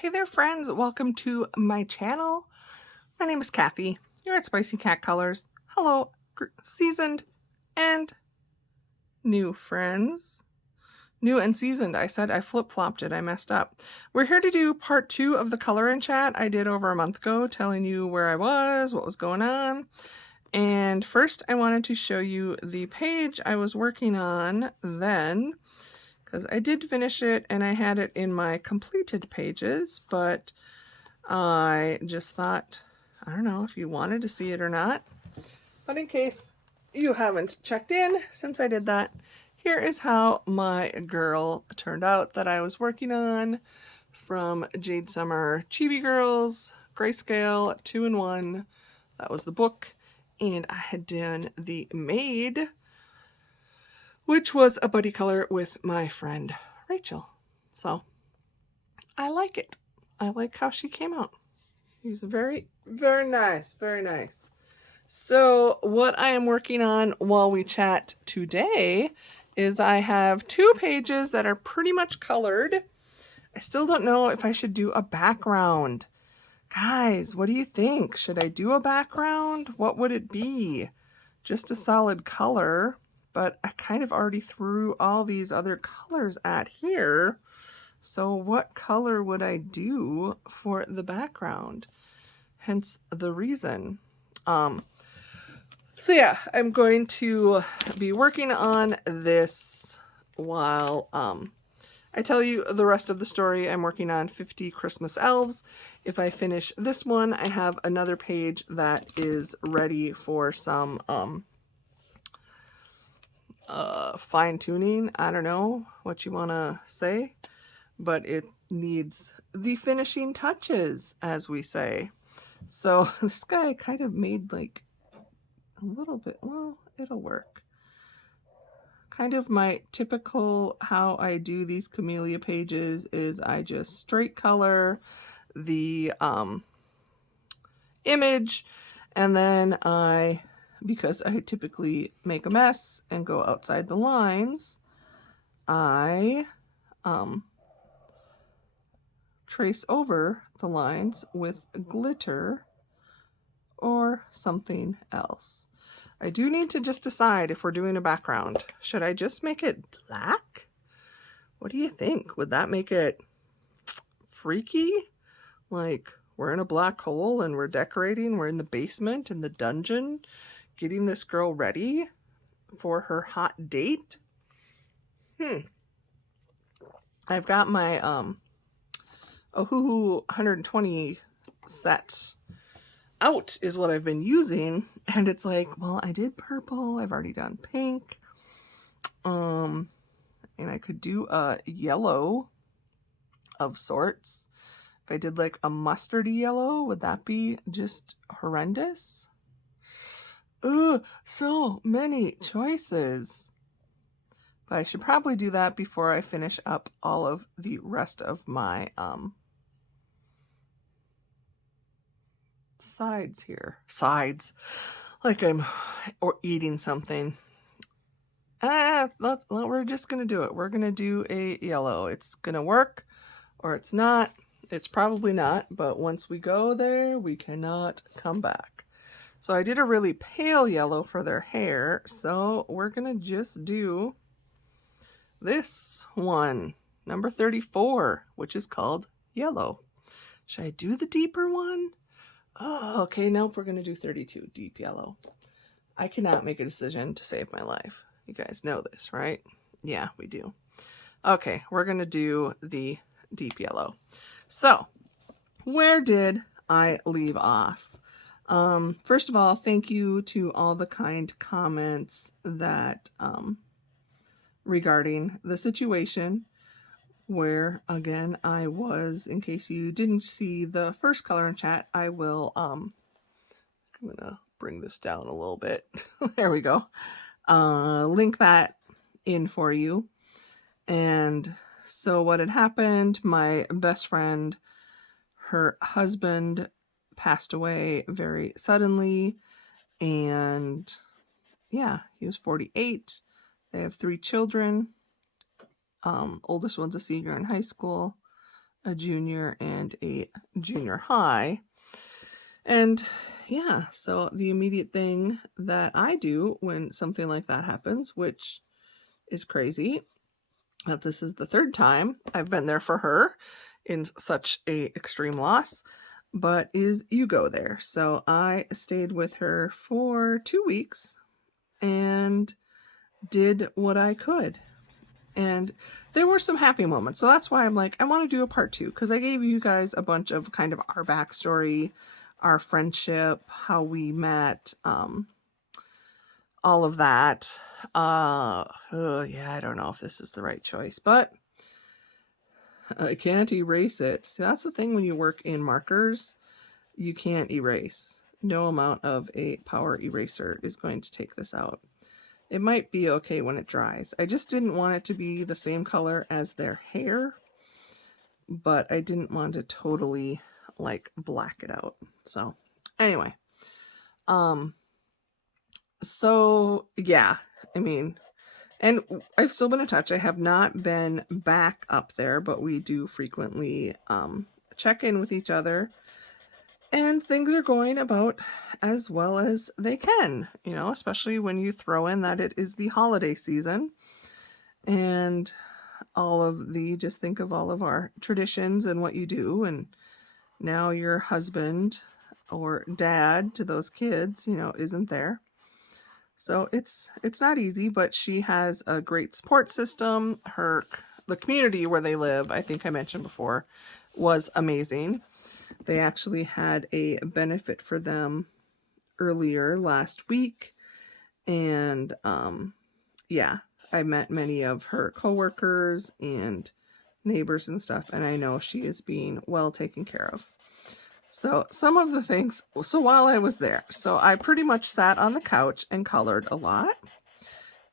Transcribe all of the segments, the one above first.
Hey there, friends. Welcome to my channel. My name is Kathy. You're at SpiceyCatColors. Hello, seasoned and new friends. New and seasoned. I said I flip-flopped it. I messed up. We're here to do part 2 of the color and chat I did over a month ago, telling you where I was, what was going on. And first, I wanted to show you the page I was working on then, because I did finish it and I had it in my completed pages, but I just thought, I don't know if you wanted to see it or not, but in case you haven't checked in since I did that, here is how my girl turned out that I was working on from Jade Summer Chibi Girls, Grayscale 2-in-1. That was the book, and I had done the Maid, which was a buddy color with my friend Rachel. So I like it. I like how she came out. She's very, very nice. Very nice. So what I am working on while we chat today is I have 2 pages that are pretty much colored. I still don't know if I should do a background. Guys, what do you think? Should I do a background? What would it be? Just a solid color, but I kind of already threw all these other colors at here. So what color would I do for the background? Hence the reason. So yeah, I'm going to be working on this while I tell you the rest of the story. I'm working on 50 Christmas Elves. If I finish this one, I have another page that is ready for some fine-tuning. I don't know what you want to say, but it needs the finishing touches, as we say. So this guy kind of made like a little bit, well, it'll work. Kind of my typical how I do these camellia pages is I just straight color the image, and then because I typically make a mess and go outside the lines, I trace over the lines with glitter or something else. I do need to just decide if we're doing a background. Should I just make it black? What do you think? Would that make it freaky? Like we're in a black hole and we're decorating. We're in the basement in the dungeon getting this girl ready for her hot date. I've got my Ohuhu 120 set out is what I've been using, and it's like, well, I did purple, I've already done pink, and I could do a yellow of sorts. If I did like a mustardy yellow, would that be just horrendous? Ugh, so many choices. But I should probably do that before I finish up all of the rest of my sides here. Sides. Like I'm eating something. We're just going to do it. We're going to do a yellow. It's going to work or it's not. It's probably not, but once we go there, we cannot come back. So I did a really pale yellow for their hair, so we're going to just do this one, number 34, which is called yellow. Should I do the deeper one? Oh, okay, nope, we're going to do 32, deep yellow. I cannot make a decision to save my life. You guys know this, right? Yeah, we do. Okay, we're going to do the deep yellow. So, where did I leave off? First of all, thank you to all the kind comments that regarding the situation where, again, I was, in case you didn't see the first color in chat, I will, I'm going to bring this down a little bit. There we go. Link that in for you. And so what had happened, my best friend, her husband passed away very suddenly, and yeah, he was 48. They have 3 children. Oldest one's a senior in high school, a junior and a junior high. And yeah, so the immediate thing that I do when something like that happens, which is crazy, that this is the third time I've been there for her in such a extreme loss, but is you go there. So I stayed with her for 2 weeks and did what I could. And there were some happy moments. So that's why I'm like, I want to do a part 2, because I gave you guys a bunch of kind of our backstory, our friendship, how we met, all of that. Yeah, I don't know if this is the right choice, but I can't erase it. See, that's the thing when you work in markers, you can't erase. No amount of a power eraser is going to take this out. It might be okay when it dries. I just didn't want it to be the same color as their hair, but I didn't want to totally like black it out. So anyway, so yeah, I mean, and I've still been in touch. I have not been back up there, but we do frequently check in with each other, and things are going about as well as they can, you know, especially when you throw in that it is the holiday season and all of the, just think of all of our traditions and what you do. And now your husband or dad to those kids, you know, isn't there. So it's not easy, but she has a great support system. The community where they live, I think I mentioned before, was amazing. They actually had a benefit for them earlier last week. And yeah, I met many of her coworkers and neighbors and stuff, and I know she is being well taken care of. So some of the things, so while I was there, so I pretty much sat on the couch and colored a lot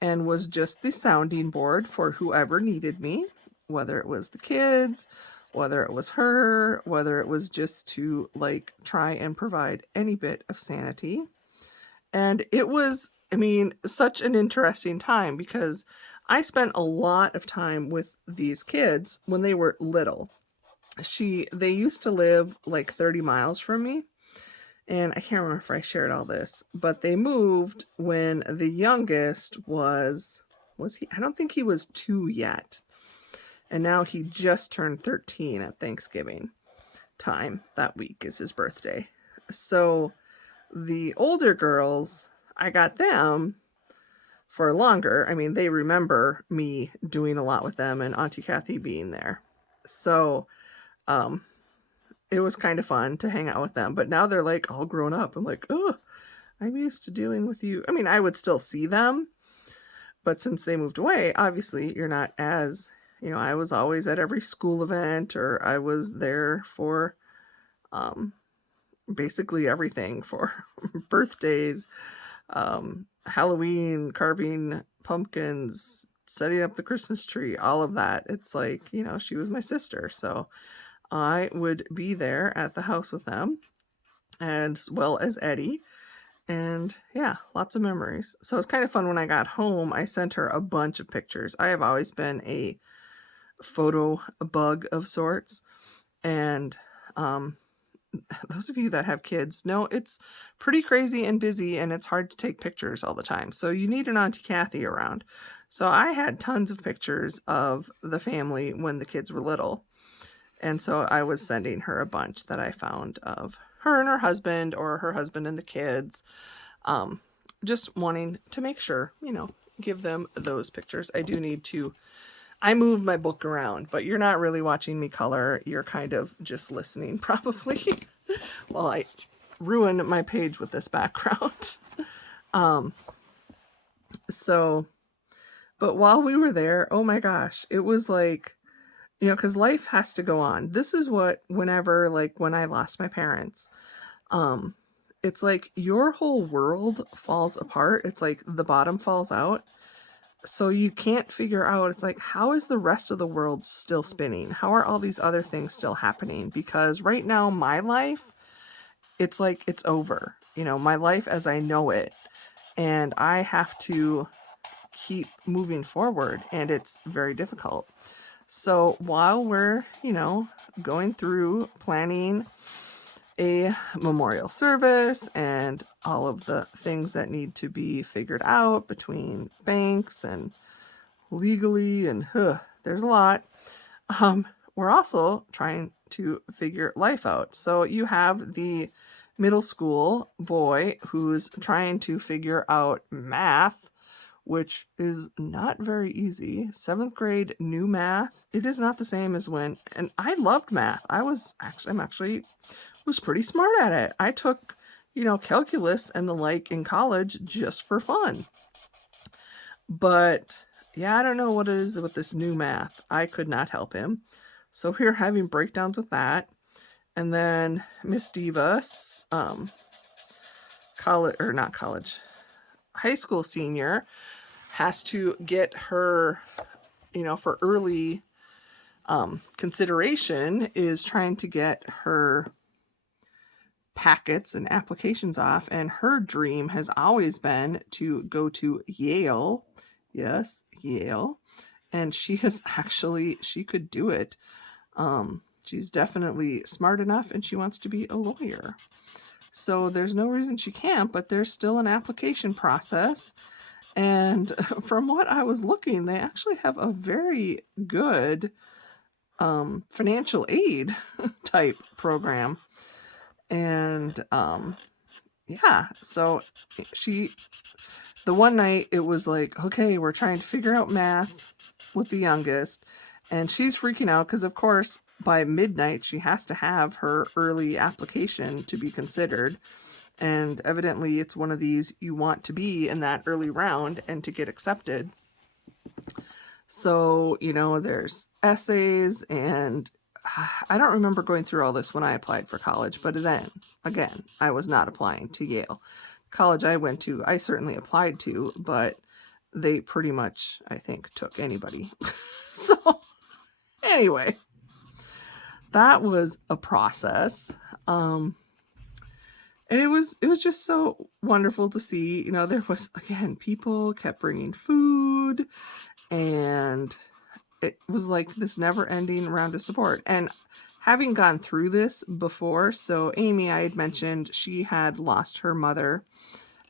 and was just the sounding board for whoever needed me, whether it was the kids, whether it was her, whether it was just to like try and provide any bit of sanity. And it was, I mean, such an interesting time because I spent a lot of time with these kids when they were little. They used to live like 30 miles from me, and I can't remember if I shared all this, but they moved when the youngest was he? I don't think he was 2 yet. And now he just turned 13 at Thanksgiving time. That week is his birthday. So the older girls, I got them for longer. I mean, they remember me doing a lot with them and Auntie Kathy being there. So it was kind of fun to hang out with them, but now they're like all grown up. I'm like, oh, I'm used to dealing with you. I mean, I would still see them, but since they moved away, obviously you're not as, you know, I was always at every school event, or I was there for basically everything, for birthdays, Halloween, carving pumpkins, setting up the Christmas tree, all of that. It's like, you know, she was my sister. So I would be there at the house with them, as well as Eddie. And yeah, lots of memories. So it's kind of fun. When I got home, I sent her a bunch of pictures. I have always been a photo bug of sorts. And those of you that have kids know it's pretty crazy and busy, and it's hard to take pictures all the time. So you need an Auntie Kathy around. So I had tons of pictures of the family when the kids were little. And so I was sending her a bunch that I found of her and her husband, or her husband and the kids. Just wanting to make sure, you know, give them those pictures. I moved my book around, but you're not really watching me color. You're kind of just listening probably while I ruin my page with this background. But while we were there, oh my gosh, it was like, you know, because life has to go on. This is what, whenever, like when I lost my parents, it's like your whole world falls apart. It's like the bottom falls out. So you can't figure out, it's like, how is the rest of the world still spinning? How are all these other things still happening? Because right now, my life, it's like it's over. You know, my life as I know it. And I have to keep moving forward, and it's very difficult. So while we're, going through planning a memorial service and all of the things that need to be figured out between banks and legally and there's a lot. We're also trying to figure life out. So you have the middle school boy who's trying to figure out math, which is not very easy. 7th grade new math. It is not the same as when, and I loved math. I'm actually was pretty smart at it. I took, calculus and the like in college just for fun. But yeah, I don't know what it is with this new math. I could not help him. So we're having breakdowns with that. And then Miss Diva, high school senior, has to get her, for early consideration, is trying to get her packets and applications off. And her dream has always been to go to Yale. Yes, Yale. And she could do it. She's definitely smart enough and she wants to be a lawyer. So there's no reason she can't, but there's still an application process. And from what I was looking, they actually have a very good financial aid type program. And yeah, so the one night it was like, okay, we're trying to figure out math with the youngest. And she's freaking out because, of course, by midnight, she has to have her early application to be considered. And evidently, it's one of these you want to be in that early round and to get accepted. So, there's essays, and I don't remember going through all this when I applied for college. But then, again, I was not applying to Yale. College I went to, I certainly applied to, but they pretty much, I think, took anybody. So anyway, that was a process. And it was just so wonderful to see, there was, again, people kept bringing food, and it was like this never ending round of support. And having gone through this before, so Amy, I had mentioned, she had lost her mother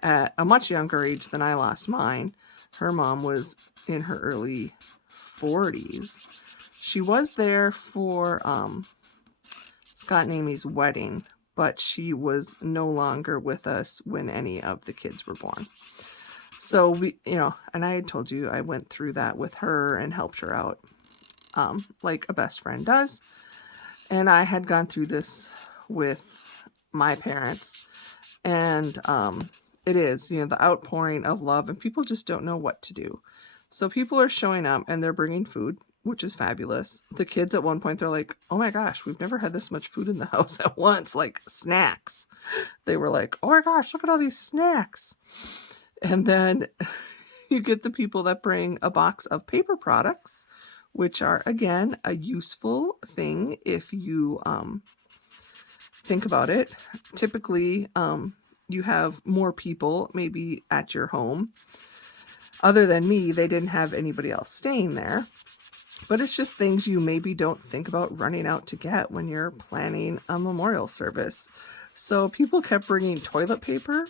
at a much younger age than I lost mine. Her mom was in her early 40s. She was there for Scott and Amy's wedding, but she was no longer with us when any of the kids were born. So we, and I had told you I went through that with her and helped her out, like a best friend does. And I had gone through this with my parents, and it is, the outpouring of love, and people just don't know what to do. So people are showing up and they're bringing food, which is fabulous. The kids at one point, they're like, oh my gosh, we've never had this much food in the house at once, like snacks. They were like, oh my gosh, look at all these snacks. And then you get the people that bring a box of paper products, which are, again, a useful thing if you think about it. Typically, you have more people maybe at your home. Other than me, they didn't have anybody else staying there. But it's just things you maybe don't think about running out to get when you're planning a memorial service. So people kept bringing toilet paper.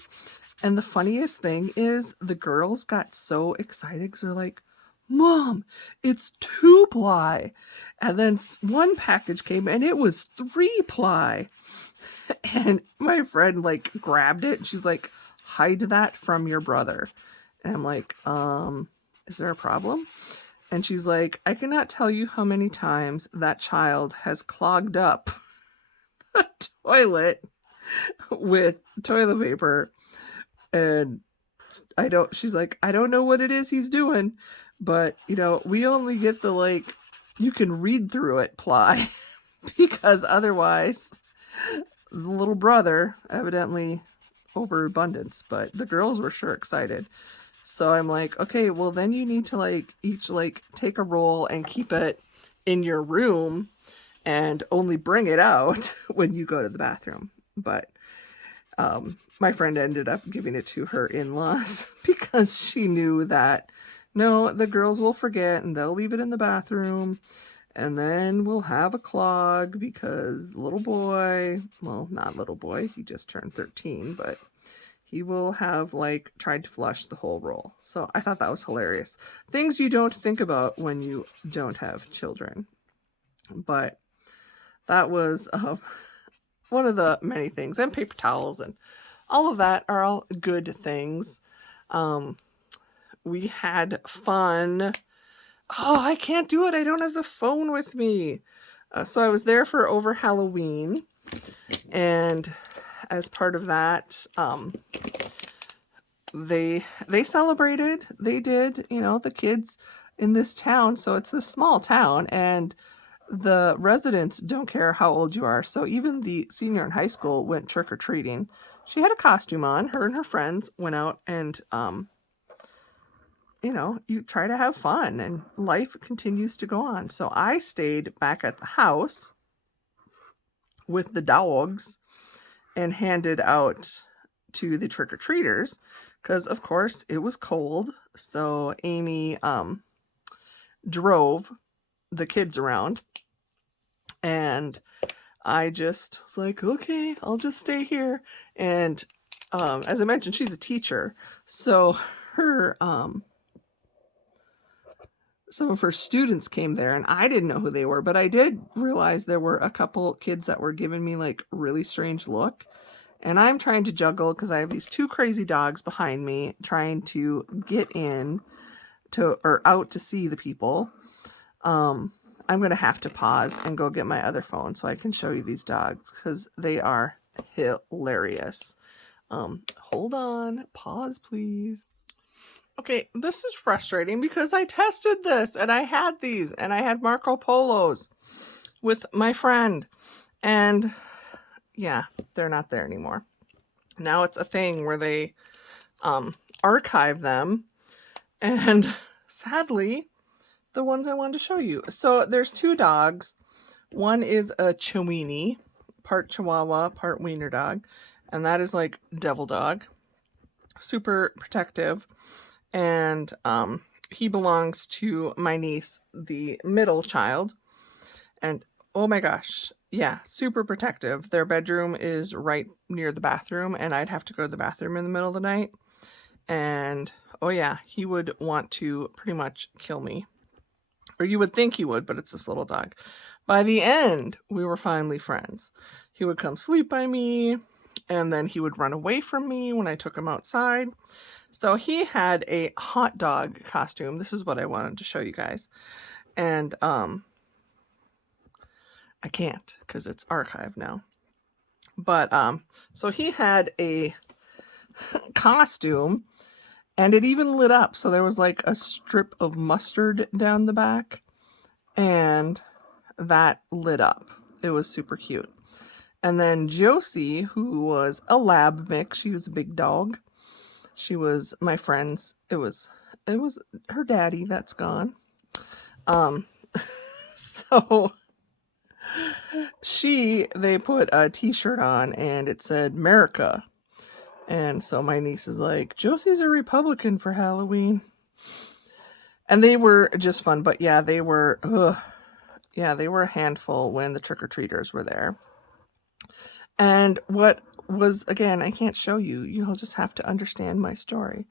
And the funniest thing is the girls got so excited because they're like, Mom, it's 2-ply. And then one package came and it was 3-ply. And my friend grabbed it and she's like, hide that from your brother. And I'm like, is there a problem? And she's like, I cannot tell you how many times that child has clogged up the toilet with toilet paper. And she's like, I don't know what it is he's doing, but we only get the you can read through it ply because otherwise the little brother, evidently overabundance, but the girls were sure excited. So I'm like, okay, well then you need to each take a roll and keep it in your room and only bring it out when you go to the bathroom. But my friend ended up giving it to her in-laws because she knew that no, the girls will forget and they'll leave it in the bathroom. And then we'll have a clog because little boy, well, not little boy, he just turned 13, but he will have like tried to flush the whole roll. So I thought that was hilarious. Things you don't think about when you don't have children. But that was one of the many things. And paper towels and all of that are all good things. We had fun. Oh, I can't do it. I don't have the phone with me. So I was there for over Halloween. And as part of that, they celebrated. They did, you know, the kids in this town. So it's this small town. And the residents don't care how old you are. So even the senior in high school went trick-or-treating. She had a costume on. Her and her friends went out and, you know, you try to have fun and life continues to go on. So I stayed back at the house with the dogs and handed out to the trick-or-treaters because, of course, it was cold. So Amy drove the kids around. And I just was like, okay, I'll just stay here. And as I mentioned, she's a teacher. So her some of her students came there and I didn't know who they were, but I did realize there were a couple kids that were giving me like really strange look. And I'm trying to juggle because I have these two crazy dogs behind me trying to get in to or out to see the people. I'm going to have to pause and go get my other phone so I can show you these dogs because they are hilarious. Hold on. Pause, please. Okay, this is frustrating because I tested this and I had these and I had Marco Polos with my friend. And yeah, they're not there anymore. Now it's a thing where they archive them. And sadly, the ones I wanted to show you. So there's two dogs. One is a Chiweenie, part Chihuahua, part Wiener dog. And that is like devil dog. Super protective. And he belongs to my niece, the middle child. And oh my gosh, yeah, super protective. Their bedroom is right near the bathroom, and I'd have to go to the bathroom in the middle of the night. And oh yeah, he would want to pretty much kill me. Or you would think he would, but it's this little dog. By the end, we were finally friends. He would come sleep by me, and then he would run away from me when I took him outside. So he had a hot dog costume. This is what I wanted to show you guys. And I can't because it's archived now. But so he had a costume and it even lit up. So there was like a strip of mustard down the back and that lit up. It was super cute. And then Josie, who was a lab mix, she was a big dog. She was my friend's. It was her daddy that's gone. So they put a t-shirt on and it said America. And so my niece is like, Josie's a Republican for Halloween. And they were just fun, but yeah, they were a handful when the trick-or-treaters were there. And what was, again, I can't show you. You'll just have to understand my story.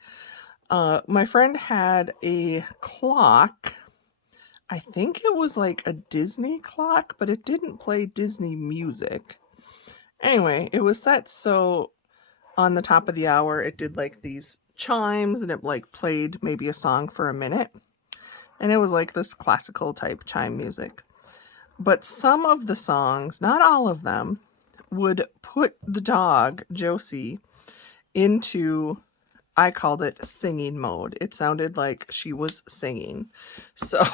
My friend had a clock. I think it was like a Disney clock, but it didn't play Disney music. Anyway, it was set so on the top of the hour, it did like these chimes and it like played maybe a song for a minute. And it was like this classical type chime music. But some of the songs, not all of them, would put the dog, Josie, into, I called it singing mode. It sounded like she was singing. So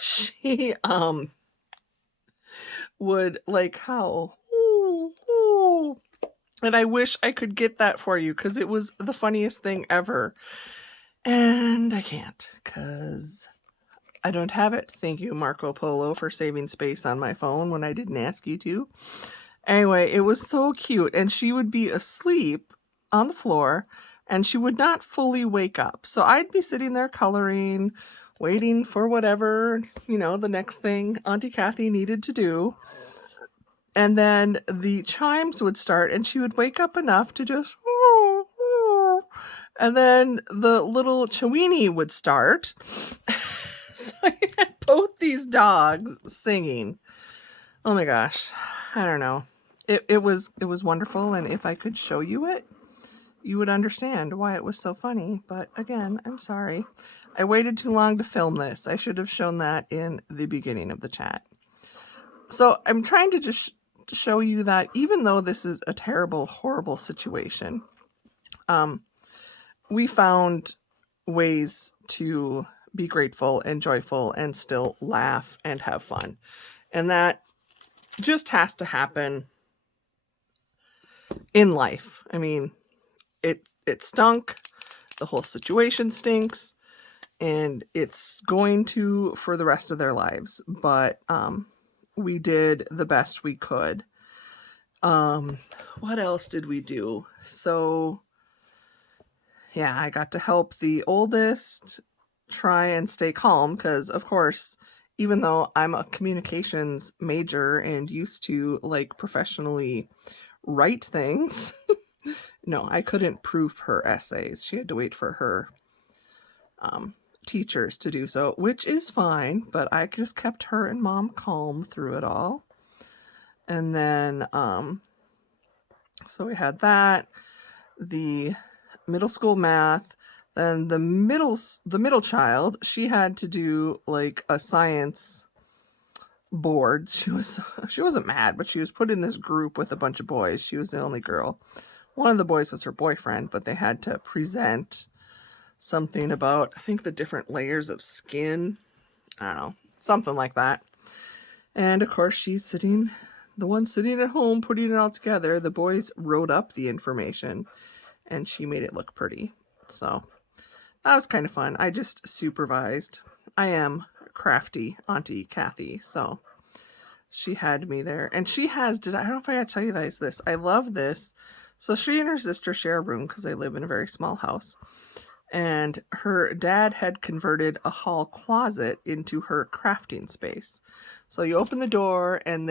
she would like howl. Ooh, ooh. And I wish I could get that for you because it was the funniest thing ever. And I can't because I don't have it. Thank you, Marco Polo, for saving space on my phone when I didn't ask you to. Anyway, it was so cute. And she would be asleep on the floor and she would not fully wake up. So I'd be sitting there coloring waiting for whatever, the next thing Auntie Kathy needed to do. And then the chimes would start and she would wake up enough to just, and then the little Chewini would start. So I had both these dogs singing. Oh my gosh. I don't know. It was wonderful, and if I could show you it, you would understand why it was so funny. But again, I'm sorry. I waited too long to film this. I should have shown that in the beginning of the chat. So I'm trying to just show you that even though this is a terrible, horrible situation, we found ways to be grateful and joyful and still laugh and have fun. And that just has to happen in life. I mean, it stunk. The whole situation stinks, and it's going to for the rest of their lives. But we did the best we could. What else did we do? So yeah, I got to help the oldest try and stay calm because, of course, even though I'm a communications major and used to professionally write things, no, I couldn't proof her essays. She had to wait for her teachers to do so, which is fine, but I just kept her and Mom calm through it all. And then, so we had that, the middle school math, then the middle child, she had to do a science board. She wasn't mad, but she was put in this group with a bunch of boys. She was the only girl. One of the boys was her boyfriend, but they had to present something about, I think, the different layers of skin. I don't know, something like that. And of course, she's the one sitting at home, putting it all together. The boys wrote up the information, and she made it look pretty. So that was kind of fun. I just supervised. I am crafty Auntie Kathy, so she had me there. And she has, I don't know if I got to tell you guys this. I love this. So she and her sister share a room because they live in a very small house. And her dad had converted a hall closet into her crafting space. So you open the door and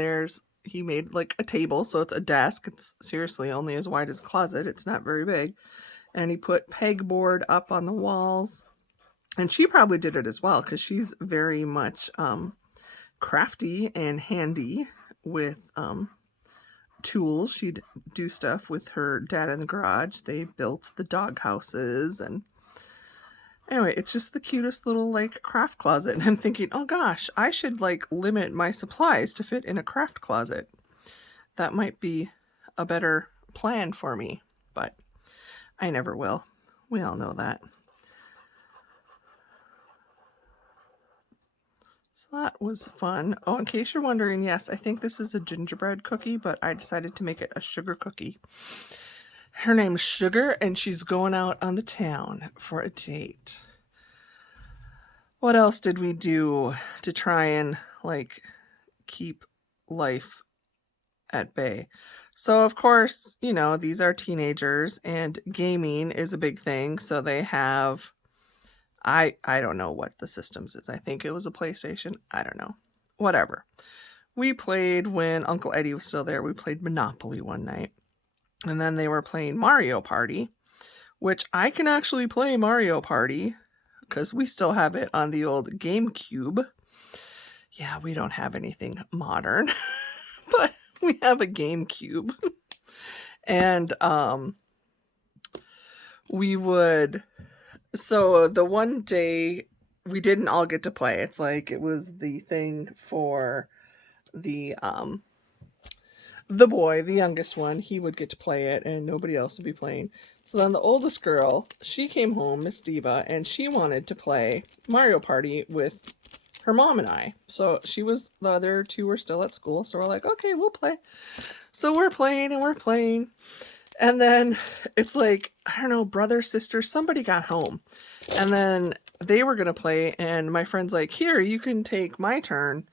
he made a table. So it's a desk. It's seriously only as wide as a closet. It's not very big. And he put pegboard up on the walls. And she probably did it as well because she's very much crafty and handy with tools. She'd do stuff with her dad in the garage. They built the dog houses, and anyway, it's just the cutest little craft closet. And I'm thinking, oh gosh, I should limit my supplies to fit in a craft closet. That might be a better plan for me, but I never will. We all know that. That was fun. Oh, in case you're wondering, yes, I think this is a gingerbread cookie, but I decided to make it a sugar cookie. Her name's Sugar, and she's going out on the town for a date. What else did we do to try and keep life at bay? So, of course, these are teenagers, and gaming is a big thing. So they have, I don't know what the systems is. I think it was a PlayStation. I don't know. Whatever. We played when Uncle Eddie was still there. We played Monopoly one night. And then they were playing Mario Party, which I can actually play Mario Party because we still have it on the old GameCube. Yeah, we don't have anything modern, but we have a GameCube. And so the one day we didn't all get to play. It's it was the thing for the boy, the youngest one. He would get to play it and nobody else would be playing. So then the oldest girl, she came home, Miss Diva, and she wanted to play Mario Party with her mom and I. So the other two were still at school. So we're like, okay, we'll play. So we're playing and we're playing. And then it's I don't know, brother, sister, somebody got home. And then they were going to play. And my friend's like, here, you can take my turn.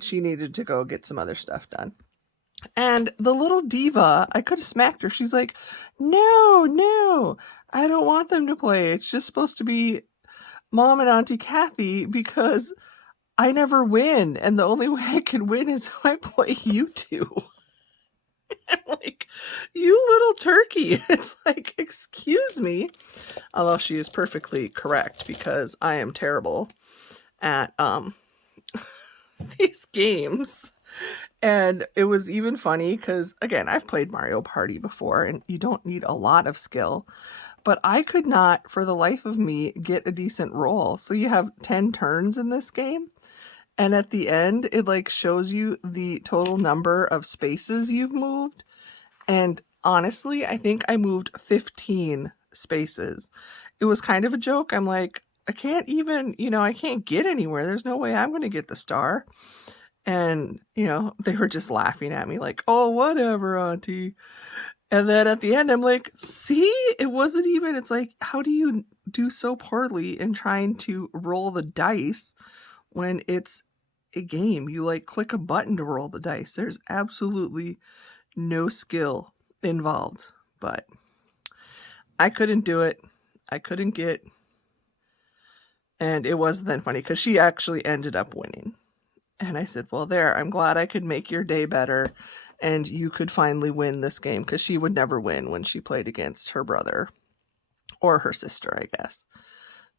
She needed to go get some other stuff done. And the little diva, I could have smacked her. She's like, no, I don't want them to play. It's just supposed to be Mom and Auntie Kathy because I never win, and the only way I can win is if I play you two. I'm like, you little turkey. It's like, excuse me. Although she is perfectly correct because I am terrible at these games. And it was even funny because, again, I've played Mario Party before and you don't need a lot of skill. But I could not, for the life of me, get a decent roll. So you have 10 turns in this game. And at the end, it like shows you the total number of spaces you've moved. And honestly, I think I moved 15 spaces. It was kind of a joke. I'm like, I can't even, I can't get anywhere. There's no way I'm going to get the star. And, they were just laughing at me like, oh, whatever, Auntie. And then at the end, I'm like, see, it wasn't even, it's like, how do you do so poorly in trying to roll the dice when it's a game? You like click a button to roll the dice. There's absolutely no skill involved, but I couldn't do it. I couldn't get, and it was then funny because she actually ended up winning. And I said, well, there, I'm glad I could make your day better and you could finally win this game, because she would never win when she played against her brother or her sister, I guess.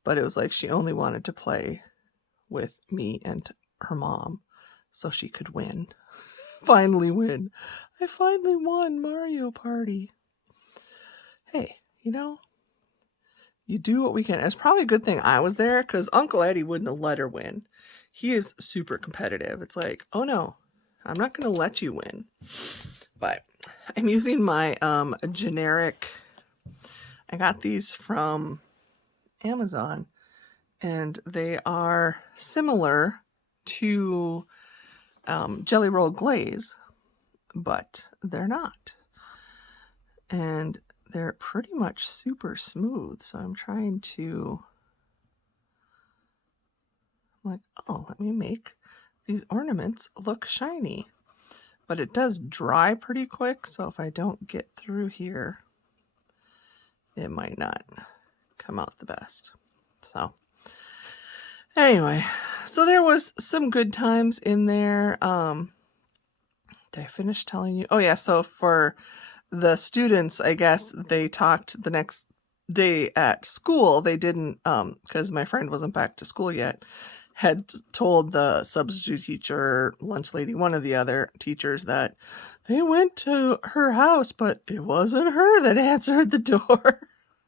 But it was like she only wanted to play with me and her mom so she could win. Finally win. I finally won Mario Party. Hey, you do what we can. It's probably a good thing I was there because Uncle Eddie wouldn't have let her win. He is super competitive. It's like, oh no, I'm not going to let you win. But I'm using my generic, I got these from Amazon, and they are similar to Jelly Roll Glaze, but they're not. And they're pretty much super smooth. So I'm trying to, like, oh, let me make these ornaments look shiny. But it does dry pretty quick, so if I don't get through here, it might not come out the best. So anyway, so there was some good times in there. Did I finish telling you? Oh yeah, so for the students, I guess they talked the next day at school. They didn't, because my friend wasn't back to school yet, had told the substitute teacher, lunch lady, one of the other teachers, that they went to her house, but it wasn't her that answered the door.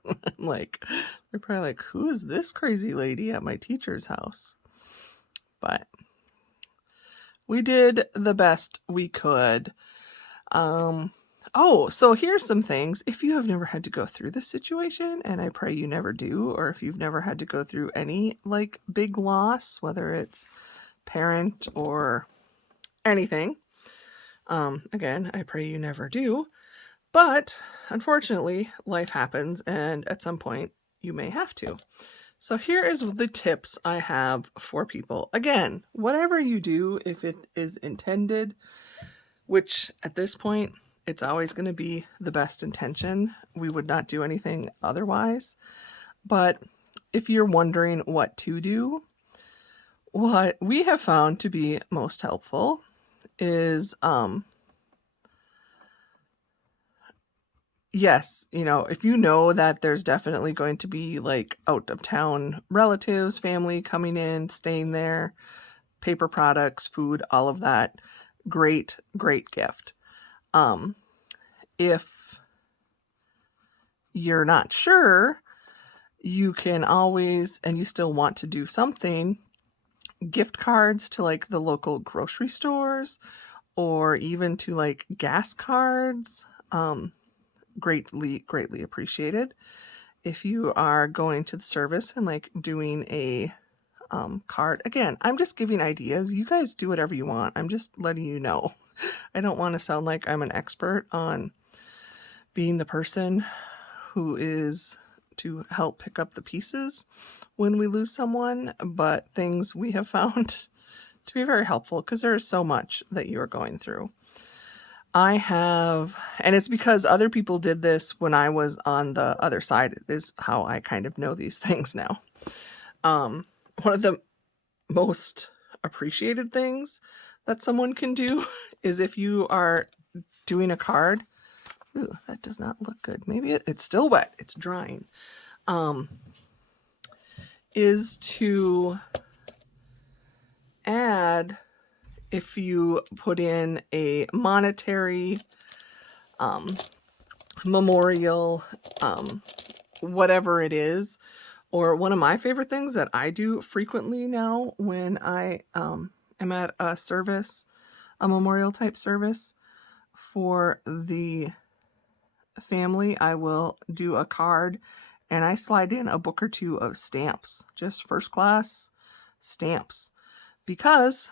I'm like, they're probably like, who is this crazy lady at my teacher's house? But we did the best we could. Oh, so here's some things. If you have never had to go through this situation, and I pray you never do, or if you've never had to go through any like big loss, whether it's parent or anything, again, I pray you never do. But unfortunately, life happens, and at some point you may have to. So here is the tips I have for people. Again, whatever you do, if it is intended, which at this point, it's always going to be the best intention. We would not do anything otherwise. But if you're wondering what to do, what we have found to be most helpful is, yes, if you know that there's definitely going to be like out of town relatives, family coming in, staying there, paper products, food, all of that, great gift. If you're not sure, you can always, and you still want to do something, gift cards to like the local grocery stores, or even to like gas cards. Greatly appreciated. If you are going to the service and like doing a card, again, I'm just giving ideas. You guys do whatever you want. I'm just letting you know. I don't want to sound like I'm an expert on being the person who is to help pick up the pieces when we lose someone, but things we have found to be very helpful because there is so much that you are going through. I have, and it's because other people did this when I was on the other side, is how I kind of know these things now. One of the most appreciated things that someone can do is if you are doing a card. Ooh, that does not look good. Maybe it's still wet. It's drying. Is to add, if you put in a monetary memorial, whatever it is, or one of my favorite things that I do frequently now when I am at a service, a memorial type service for the family, I will do a card and I slide in a book or two of stamps, just first class stamps, because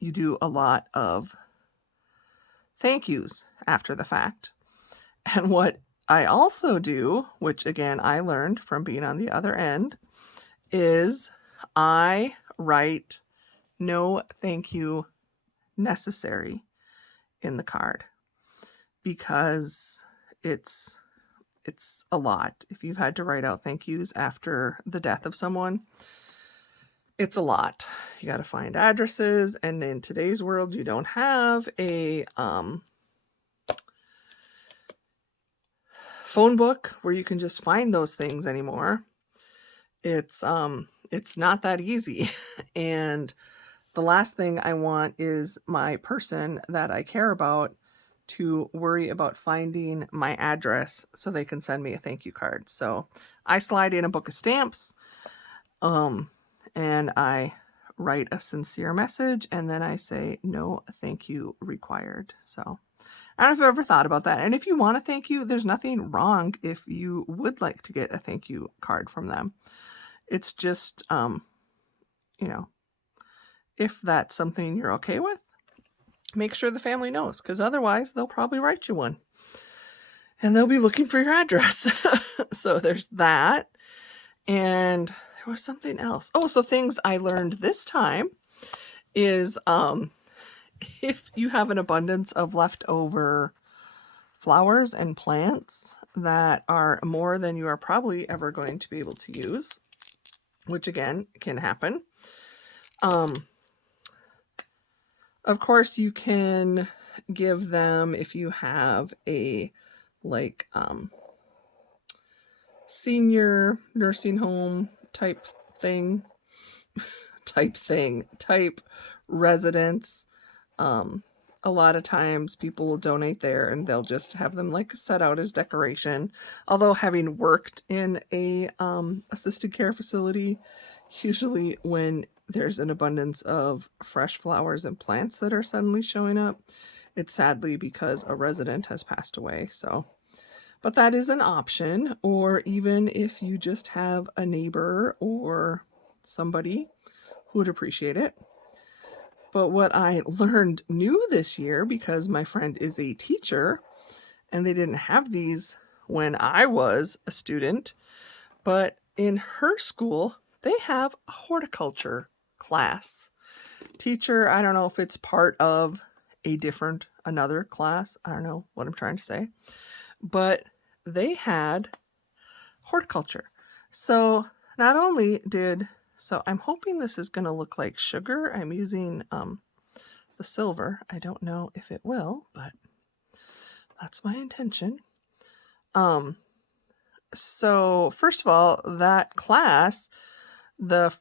you do a lot of thank yous after the fact. And what I also do, which again I learned from being on the other end, is I write no thank you necessary in the card, because it's a lot. If you've had to write out thank yous after the death of someone, it's a lot. You got to find addresses, and in today's world you don't have a phone book where you can just find those things anymore. It's not that easy. And the last thing I want is my person that I care about to worry about finding my address so they can send me a thank you card. So I slide in a book of stamps, and I write a sincere message, and then I say no thank you required. So I don't know if you've ever thought about that. And if you want a thank you, there's nothing wrong if you would like to get a thank you card from them. It's just, if that's something you're okay with, make sure the family knows, because otherwise they'll probably write you one and they'll be looking for your address. So there's that. And there was something else. Oh, so things I learned this time is if you have an abundance of leftover flowers and plants that are more than you are probably ever going to be able to use, which again can happen, of course you can give them, if you have a senior nursing home type residence, a lot of times people will donate there and they'll just have them set out as decoration. Although, having worked in a assisted care facility, usually when there's an abundance of fresh flowers and plants that are suddenly showing up, it's sadly because a resident has passed away. So, but that is an option. Or even if you just have a neighbor or somebody who would appreciate it. But what I learned new this year, because my friend is a teacher and they didn't have these when I was a student, but in her school they have a horticulture class. Teacher, I don't know if it's part of another class. I don't know what I'm trying to say. But they had horticulture. So not only so I'm hoping this is going to look like sugar. I'm using the silver. I don't know if it will, but that's my intention. So first of all, that class, the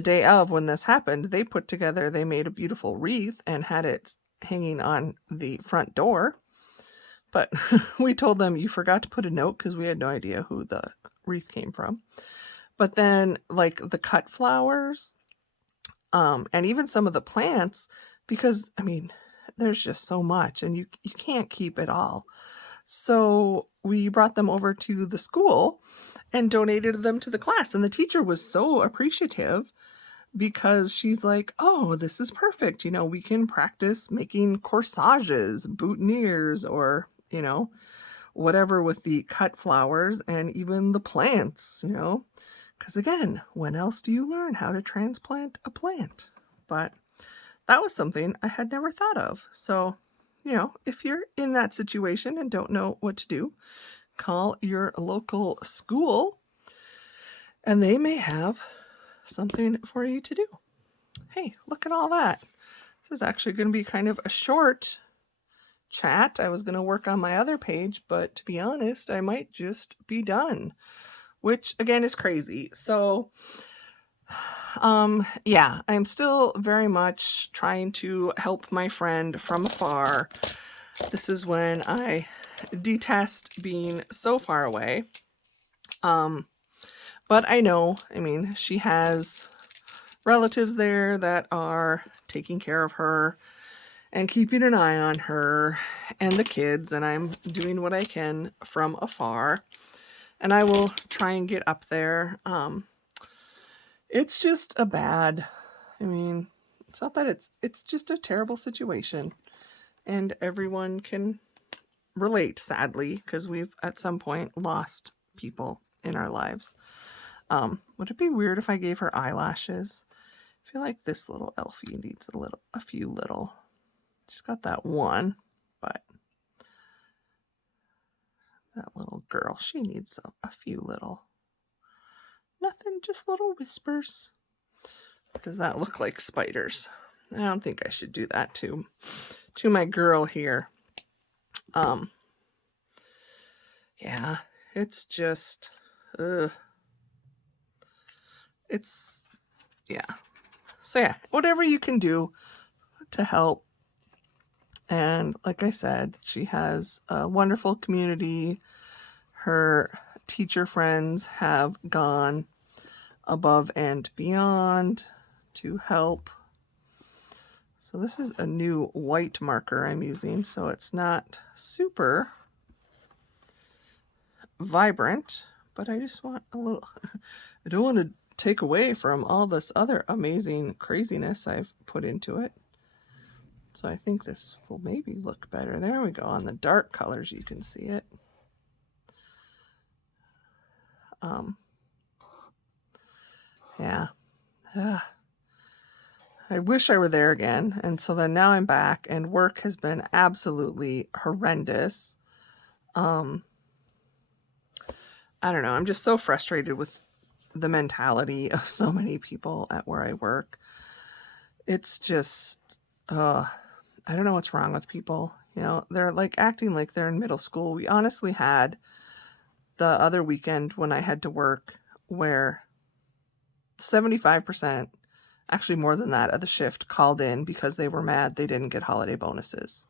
day of when this happened, they made a beautiful wreath and had it hanging on the front door. But we told them, you forgot to put a note, because we had no idea who the wreath came from. But then the cut flowers, and even some of the plants, because there's just so much and you can't keep it all. So we brought them over to the school and donated them to the class. And the teacher was so appreciative, because she's like, oh, this is perfect. We can practice making corsages, boutonnieres, or, whatever with the cut flowers and even the plants, because again, when else do you learn how to transplant a plant? But that was something I had never thought of. So, if you're in that situation and don't know what to do, call your local school and they may have something for you to do. Hey, look at all that. This is actually going to be kind of a short chat. I was going to work on my other page, but to be honest, I might just be done, which again is crazy. So yeah, I'm still very much trying to help my friend from afar. This is when I detest being so far away. But I know, I mean, she has relatives there that are taking care of her and keeping an eye on her and the kids, and I'm doing what I can from afar, and I will try and get up there. It's just a bad, I mean, it's not that it's just a terrible situation, and everyone can relate, sadly, because we've at some point lost people in our lives. Would it be weird if I gave her eyelashes? I feel like this little Elfie needs a few little. She's got that one, but that little girl, she needs a few little. Nothing, just little whispers. Does that look like spiders? I don't think I should do that to my girl here. Yeah, it's just, it's, yeah. So yeah, whatever you can do to help. And like I said, she has a wonderful community. Her teacher friends have gone above and beyond to help. So this is a new white marker I'm using, so it's not super vibrant, but I just want a little, I don't want to take away from all this other amazing craziness I've put into it. So I think this will maybe look better. There we go. On the dark colors, you can see it. Yeah. I wish I were there again. And so then now I'm back, and work has been absolutely horrendous. I don't know. I'm just so frustrated with the mentality of so many people at where I work. It's just, I don't know what's wrong with people. You know, they're like acting like they're in middle school. We honestly had the other weekend when I had to work where 75%, actually more than that, of the shift called in because they were mad they didn't get holiday bonuses.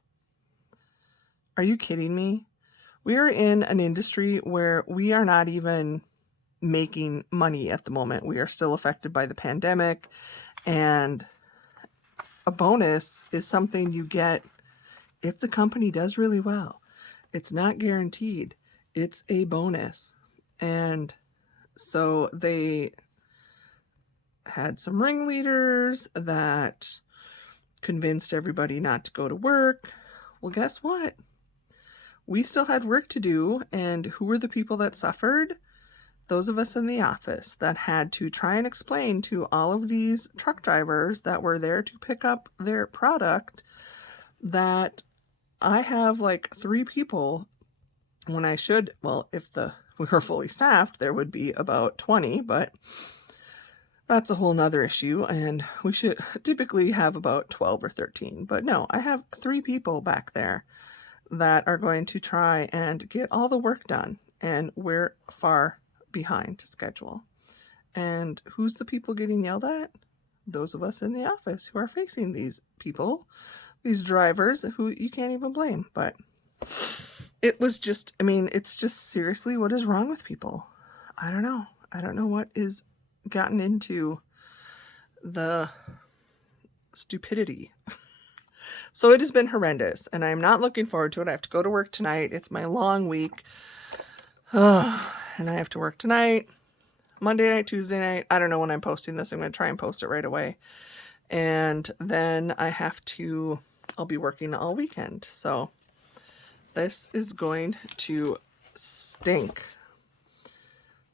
Are you kidding me? We are in an industry where we are not even making money at the moment. We are still affected by the pandemic, and a bonus is something you get if the company does really well. It's not guaranteed. It's a bonus. And so they had some ringleaders that convinced everybody not to go to work. Well, guess what? We still had work to do, and who were the people that suffered? Those of us in the office that had to try and explain to all of these truck drivers that were there to pick up their product that I have like 3 people when I should, well, if we were fully staffed, there would be about 20, but that's a whole nother issue, and we should typically have about 12 or 13. But no, I have 3 people back there that are going to try and get all the work done, and we're far behind to schedule. And who's the people getting yelled at? Those of us in the office who are facing these people, these drivers who you can't even blame. But it was just, I mean, it's just seriously, what is wrong with people? I don't know. I don't know what is gotten into the stupidity. So it has been horrendous, and I'm not looking forward to it. I have to go to work tonight. It's my long week. And I have to work tonight, Monday night, Tuesday night. I don't know when I'm posting this. I'm going to try and post it right away. And then I'll be working all weekend. So this is going to stink.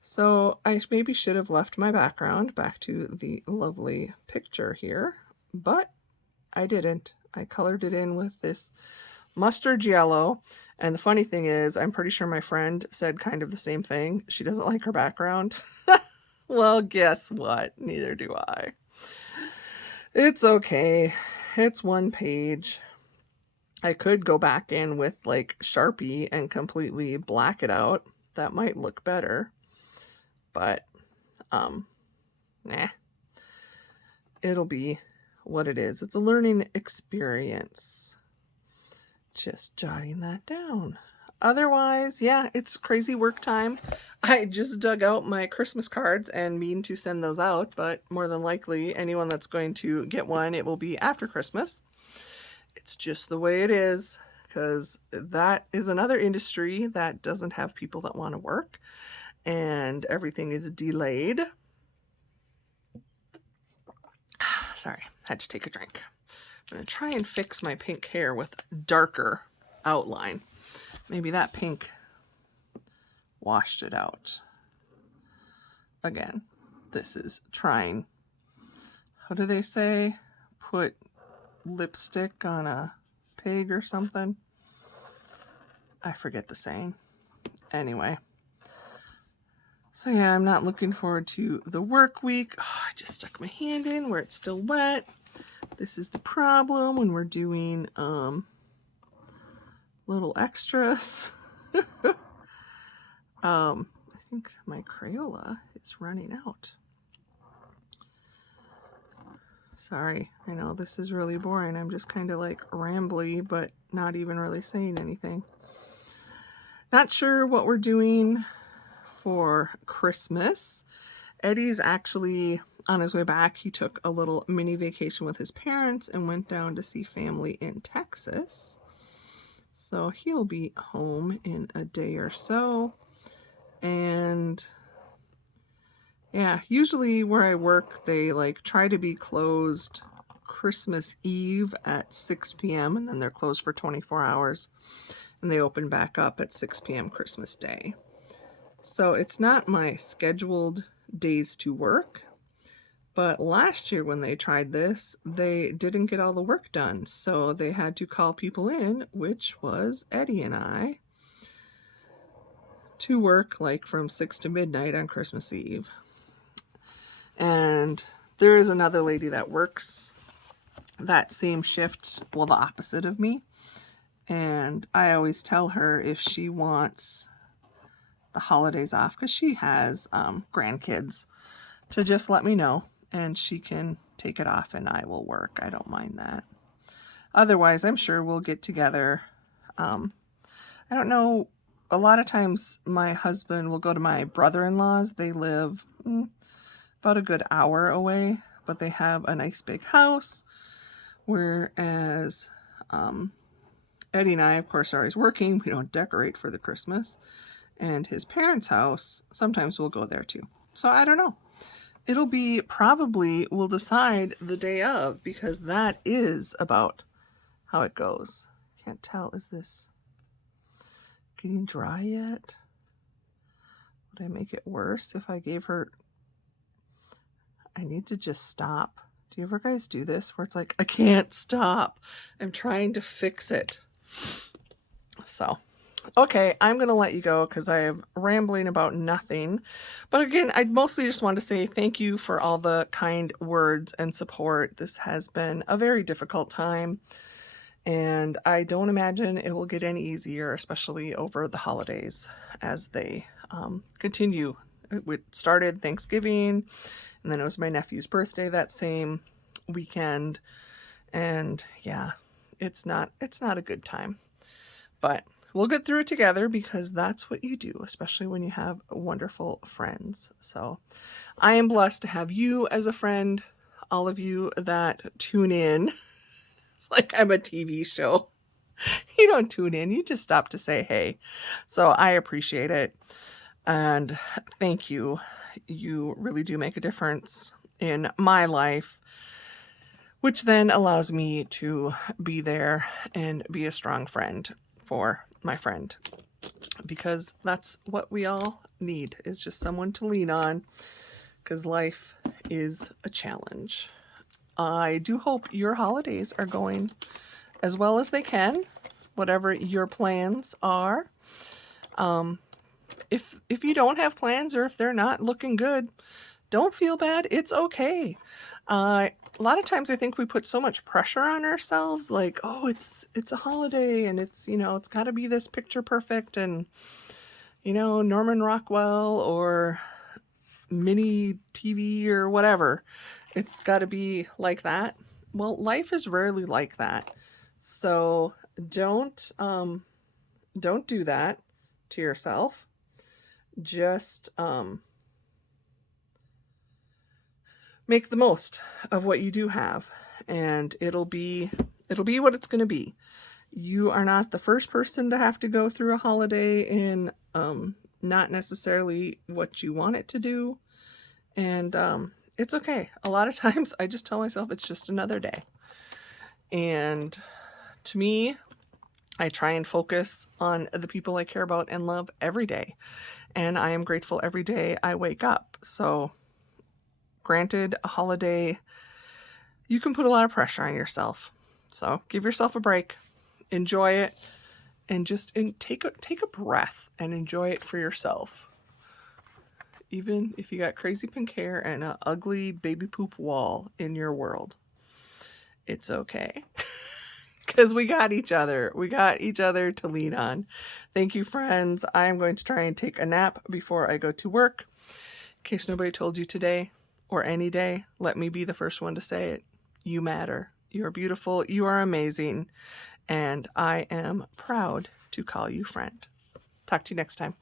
So I maybe should have left my background back to the lovely picture here, but I didn't. I colored it in with this mustard yellow. And the funny thing is, I'm pretty sure my friend said kind of the same thing. She doesn't like her background. Well, guess what? Neither do I. It's okay. It's one page. I could go back in with like Sharpie and completely black it out. That might look better. But, nah. It'll be what it is. It's a learning experience. Just jotting that down. Otherwise, yeah, it's crazy work time. I just dug out my Christmas cards and mean to send those out, but more than likely, anyone that's going to get one, it will be after Christmas. It's just the way it is, because that is another industry that doesn't have people that want to work, and everything is delayed. Sorry, had to take a drink. I'm going to try and fix my pink hair with darker outline. Maybe that pink washed it out. Again, this is trying. How do they say? Put lipstick on a pig or something? I forget the saying. Anyway. So yeah, I'm not looking forward to the work week. Oh, I just stuck my hand in where it's still wet. This is the problem when we're doing little extras. I think my Crayola is running out. Sorry, I know this is really boring. I'm just kind of like rambly, but not even really saying anything. Not sure what we're doing for Christmas. Eddie's actually on his way back. He took a little mini vacation with his parents and went down to see family in Texas. So he'll be home in a day or so. And yeah, usually where I work, they like try to be closed Christmas Eve at 6 p.m. and then they're closed for 24 hours. And they open back up at 6 p.m. Christmas Day. So it's not my scheduled days to work. But last year when they tried this, they didn't get all the work done. So they had to call people in, which was Eddie and I, to work like from 6 to midnight on Christmas Eve. And there is another lady that works that same shift, well, the opposite of me. And I always tell her if she wants the holidays off, because she has grandkids, to just let me know and she can take it off and I will work. I don't mind that. Otherwise, I'm sure we'll get together. I don't know. A lot of times my husband will go to my brother-in-law's. They live about a good hour away, but they have a nice big house. Whereas Eddie and I, of course, are always working. We don't decorate for the Christmas. And his parents' house, sometimes we'll go there too. So I don't know. It'll be probably, we'll decide the day of, because that is about how it goes. Can't tell, is this getting dry yet? Would I make it worse if I gave her, I need to just stop. Do you ever guys do this where it's like, I can't stop. I'm trying to fix it. So, okay, I'm going to let you go because I am rambling about nothing. But again, I mostly just want to say thank you for all the kind words and support. This has been a very difficult time, and I don't imagine it will get any easier, especially over the holidays as they continue. It started Thanksgiving, and then it was my nephew's birthday that same weekend. And yeah, it's not a good time. But we'll get through it together because that's what you do, especially when you have wonderful friends. So I am blessed to have you as a friend, all of you that tune in. It's like I'm a TV show. You don't tune in, you just stop to say hey. So I appreciate it. And thank you. You really do make a difference in my life, which then allows me to be there and be a strong friend for my friend, because that's what we all need, is just someone to lean on, because life is a challenge. I do hope your holidays are going as well as they can, whatever your plans are. If you don't have plans, or if they're not looking good, Don't feel bad. It's okay. A lot of times I think we put so much pressure on ourselves, like, oh, it's a holiday and it's, it's got to be this picture perfect and, Norman Rockwell or mini TV or whatever. It's got to be like that. Well, life is rarely like that. So don't do that to yourself. Just make the most of what you do have, and it'll be what it's going to be. You are not the first person to have to go through a holiday in not necessarily what you want it to do, and it's okay. A lot of times I just tell myself it's just another day, and to me, I try and focus on the people I care about and love every day, and I am grateful every day I wake up. So granted, a holiday, you can put a lot of pressure on yourself. So give yourself a break, enjoy it, and just take a breath and enjoy it for yourself. Even if you got crazy pink hair and an ugly baby poop wall in your world, it's okay. Because we got each other. We got each other to lean on. Thank you, friends. I am going to try and take a nap before I go to work. In case nobody told you today, or any day, let me be the first one to say it. You matter. You are beautiful. You are amazing. And I am proud to call you friend. Talk to you next time.